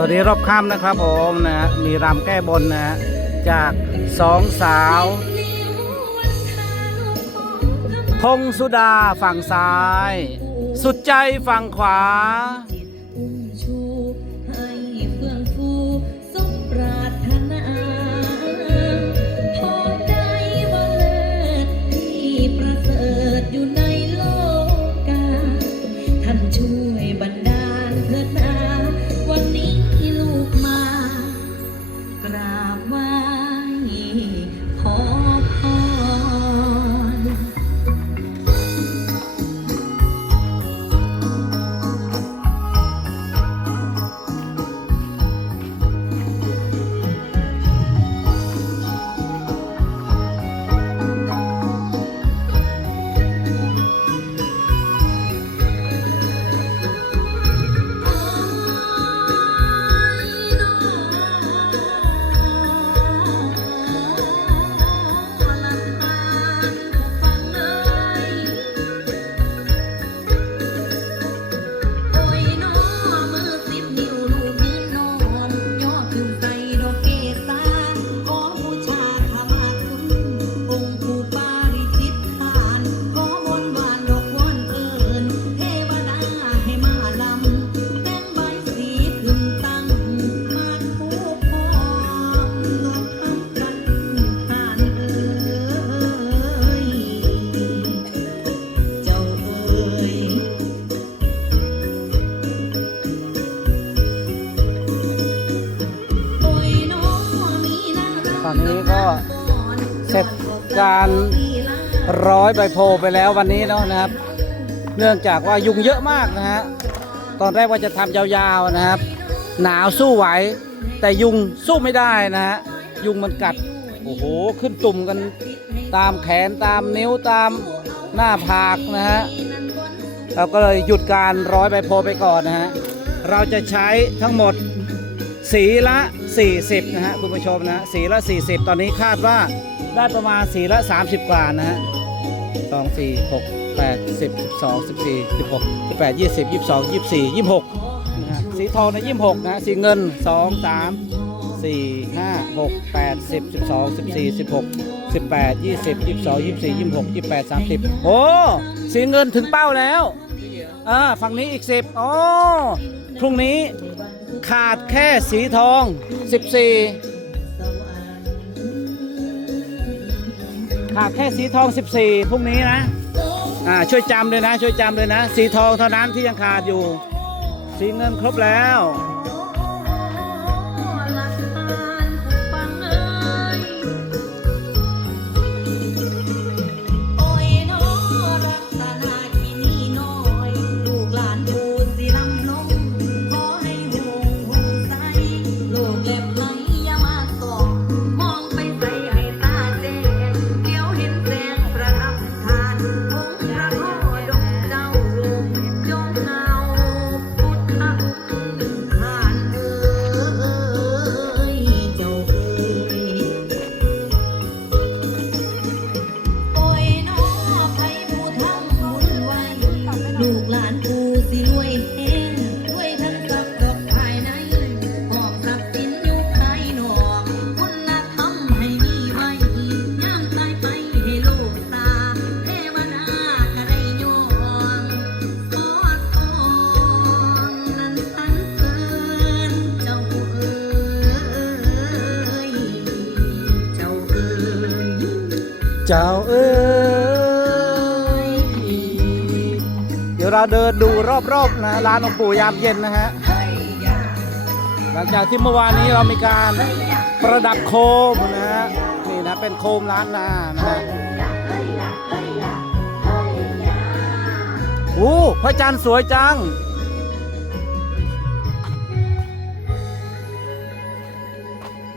วัสดีรอบค่ำนะครับผมนะฮะมีรำแก้บนนะฮะจากสองสาวพงสุดาฝั่งซ้าย สุดใจฝั่งขวาอุ้มชูใอนนี้ก็เสร็จการร้อยใบโพไปแล้ววันนี้เนาะนะครับ เนื่องจากว่ายุงเยอะมากนะฮะตอนแรกว่าจะทำยาวๆนะครับ หนาวสู้ไหว แต่ยุงสู้ไม่ได้นะฮะยุงมันกัดโอ้โหขึ้นตุ่มกันตามแขนตามนิ้วตามหน้าผากนะฮะเราก็เลยหยุดการร้อยใบโพไปก่อนนะฮะเราจะใช้ทั้งหมดสีละ 40นะฮะคุณผู้ชมนะสีละ 40 ตอนนี้คาดว่าได้ประมาณสีละ 30 กว่านะฮะ2 4 6 8 10 12 14 16 18 20 22 24 26นะฮะสีทองนะ26นะฮะสีเงิน2 3 4 5 6 8 10 12 14 16 18 20 22 24 26 28 30โอ้สีเงินถึงเป้าแล้วอ่าฝั่งนี้อีก10โอ้พรุ่งนี้ ขาดแค่สีทอง 14 ขาดแค่สีทอง 14พรุ่งนี้นะอ่าช่วยจำเลยนะ ช่วยจำเลยนะ สีทองเท่านั้นที่ยังขาดอยู่ สีเงินครบแล้ว เจ้าเอ้ยเดี๋ยวเราเดินดูรอบๆนะร้านองปู่ยามเย็นนะฮะหลังจากที่เมื่อวานนี้เรามีการประดับโคมนะฮะนี่นะเป็นโคมล้านนานะฮะโอ้พระจันทร์สวยจัง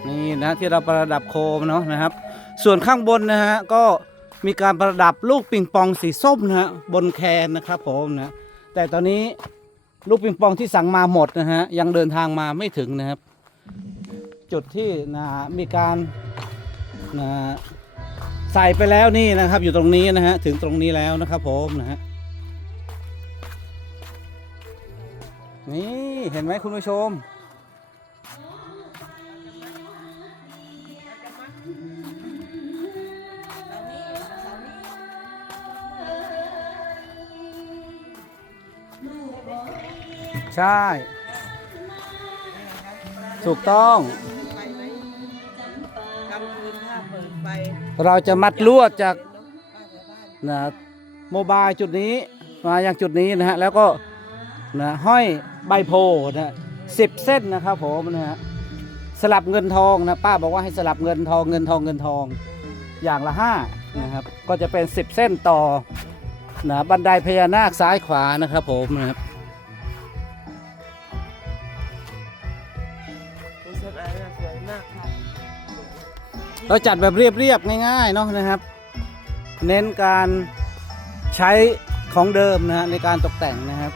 นี่นะที่เราประดับโคมเนาะนะครับ ส่วนข้างบนนะฮะก็มีการประดับลูกปิงปองสีส้มนะฮะบนแคนนะครับผมนะแต่ตอนนี้ลูกปิงปองที่สั่งมาหมดนะฮะยังเดินทางมาไม่ถึงนะครับ จุดที่นะมีการนะใส่ไปแล้วนี่นะครับ อยู่ตรงนี้นะฮะถึงตรงนี้แล้วนะครับผมนะฮะนี่เห็นไหมคุณผู้ชม ใช่ ถูกต้อง กลางคืนถ้าเปิดไฟเราจะมัดลวดจากนะโมบายจุดนี้มาอยังจุดนี้นะฮะแล้วก็นะห้อยใบโพนะสิบเส้นนะครับผมนะฮะสลับเงินทองนะป้าบอกว่าให้สลับเงินทองเงินทองเงินทองอย่างละห้านะครับก็จะเป็นสิบเส้นต่อนะบันไดพญานาคซ้ายขวานะครับผมนะครับ เราจัดแบบเรียบๆง่ายๆเนาะนะครับ เน้นการใช้ของเดิมนะฮะในการตกแต่งนะครับ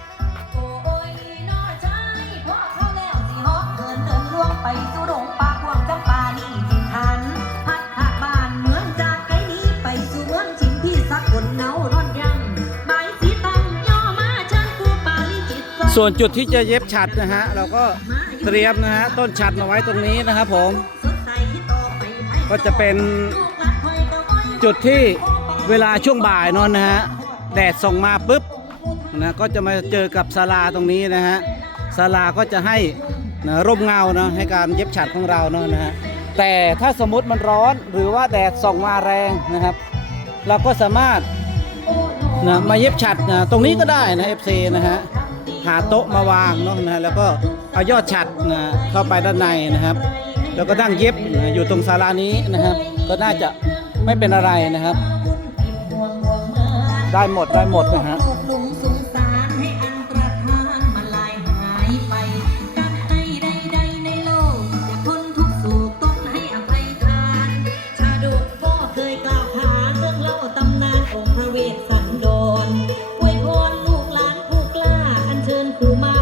ส่วนจุดที่จะเย็บฉัดนะฮะเราก็เตรียมนะฮะต้นฉัดมาไว้ตรงนี้นะครับผม ก็จะเป็นจุดที่เวลาช่วงบ่ายนอนนะฮะแดดส่องมาปุ๊บนะก็จะมาเจอกับศาลาตรงนี้นะฮะศาลาก็จะให้นะร่มเงาเนาะให้การเย็บฉัดของเราเนาะนะฮะแต่ถ้าสมมติมันร้อนหรือว่าแดดส่องมาแรงนะครับ เราก็สามารถนะมาเย็บฉัดนะตรงนี้ก็ได้นะ FC นะฮะหาโต๊ะมาวางเนาะนะแล้วก็เอายอดฉัดนะเข้าไปด้านในนะครับ แล้วก็นั่งเย็บอยู่ตรงศาลานี้นะครับ ก็น่าจะไม่เป็นอะไรนะครับ ได้หมดได้หมดนะฮะเวสสันดรอวยพรลูกหลานผู้กล้า อัญเชิญครูมา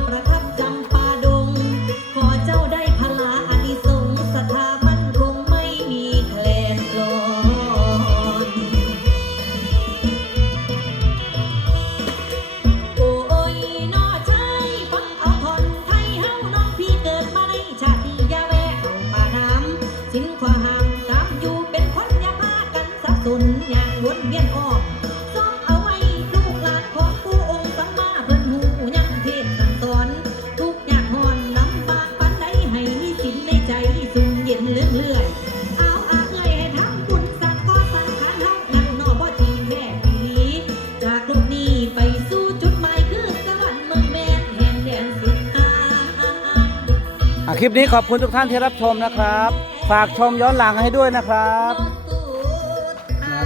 คลิปนี้ขอบคุณทุกท่านที่รับชมนะครับ ฝากชมย้อนหลังให้ด้วยนะครับ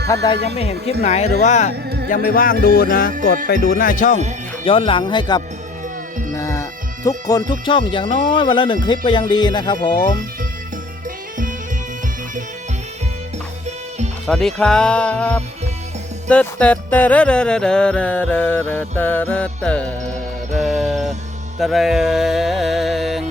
ท่านใดยังไม่เห็นคลิปไหนหรือว่ายังไม่ว่างดูนะ กดไปดูหน้าช่อง ย้อนหลังให้กับนะทุกคนทุกช่องอย่างน้อยวันละหนึ่งคลิปก็ยังดีนะครับผม สวัสดีครับเตเตเตดเตดเตดเตดเตดเตดเตดเตดเตด